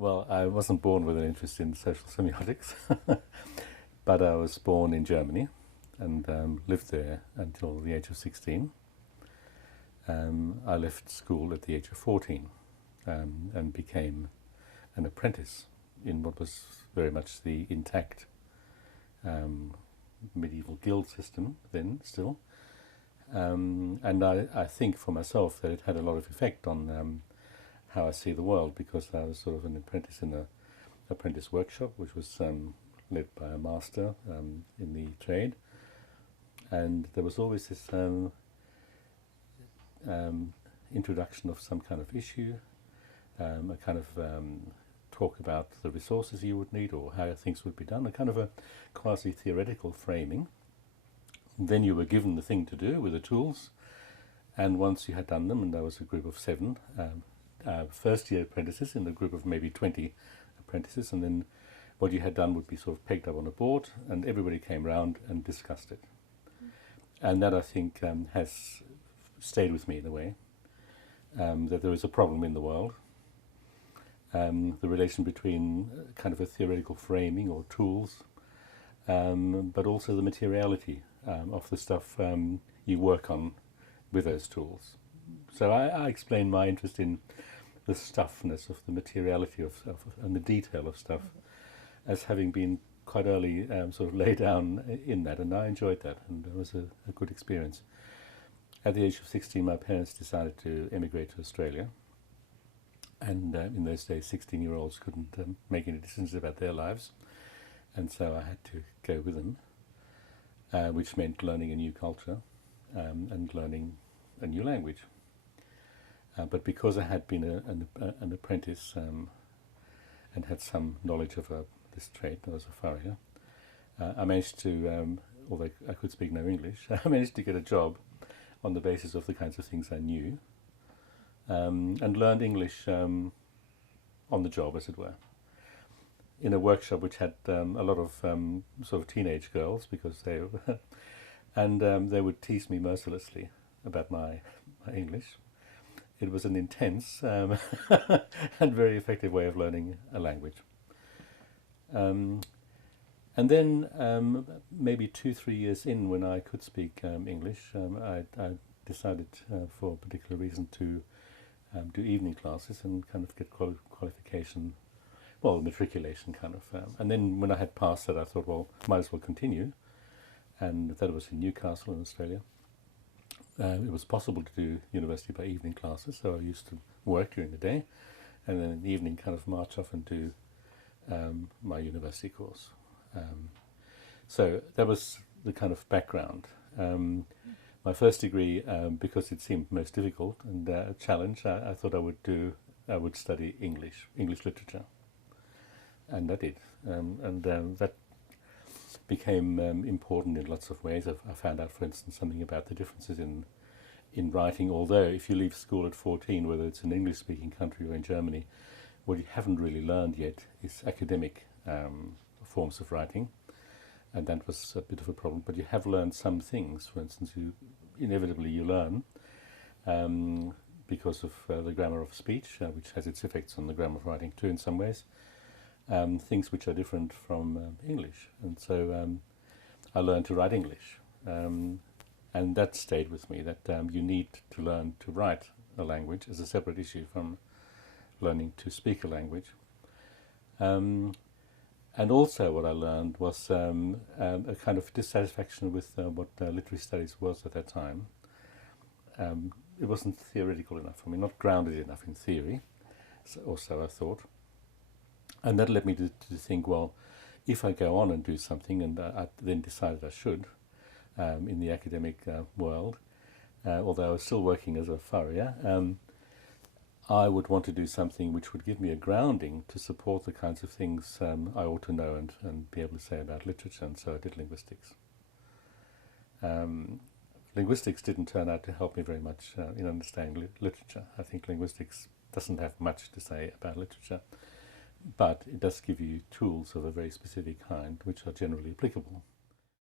Well, I wasn't born with an interest in social semiotics, but I was born in Germany and lived there until the age of 16. I left school at the age of 14 and became an apprentice in what was very much the intact medieval guild system then still. And I think for myself that it had a lot of effect on how I see the world, because I was sort of an apprentice in a apprentice workshop, which was led by a master in the trade, and there was always this introduction of some kind of issue, a kind of talk about the resources you would need or how things would be done, a kind of a quasi-theoretical framing. Then you were given the thing to do with the tools, and once you had done them, and there was a group of 7 first-year apprentices in a group of maybe 20 apprentices, and then what you had done would be sort of pegged up on a board, and everybody came round and discussed it. And that, I think, has stayed with me in a way, that there is a problem in the world. The relation between kind of a theoretical framing or tools, but also the materiality of the stuff you work on with those tools. So I explain my interest in the stuffness of the materiality of and the detail of stuff as having been quite early sort of laid down in that, and I enjoyed that, and it was a good experience. At the age of 16, my parents decided to emigrate to Australia, and in those days 16-year-olds couldn't make any decisions about their lives, and so I had to go with them, which meant learning a new culture and learning a new language. But because I had been an apprentice and had some knowledge of this trade, I was a farrier, I managed to, although I could speak no English, I managed to get a job on the basis of the kinds of things I knew, and learned English on the job, as it were, in a workshop which had a lot of sort of teenage girls, because they were and they would tease me mercilessly about my English. It was an intense and very effective way of learning a language. And then maybe 2-3 years in, when I could speak English, I decided for a particular reason to do evening classes and kind of get qualification, well, matriculation kind of. And then when I had passed that, I thought, well, might as well continue. And that was in Newcastle in Australia. It was possible to do university by evening classes, so I used to work during the day, and then in the evening kind of march off and do my university course. So that was the kind of background. My first degree, because it seemed most difficult and a challenge, I thought I would study English literature, and I did, and that became important in lots of ways. I found out, for instance, something about the differences in writing, although if you leave school at 14, whether it's an English-speaking country or in Germany, what you haven't really learned yet is academic forms of writing, and that was a bit of a problem. But you have learned some things. For instance, you inevitably learn, because of the grammar of speech, which has its effects on the grammar of writing too in some ways, things which are different from English. And so I learned to write English, and that stayed with me, that you need to learn to write a language as a separate issue from learning to speak a language. And also what I learned was a kind of dissatisfaction with what literary studies was at that time. It wasn't theoretical enough for me, not grounded enough in theory, or so I thought. And that led me to think, well, if I go on and do something, and I then decided I should, in the academic world, although I was still working as a farrier, I would want to do something which would give me a grounding to support the kinds of things I ought to know and be able to say about literature, and so I did linguistics. Linguistics didn't turn out to help me very much in understanding literature. I think linguistics doesn't have much to say about literature, but it does give you tools of a very specific kind which are generally applicable.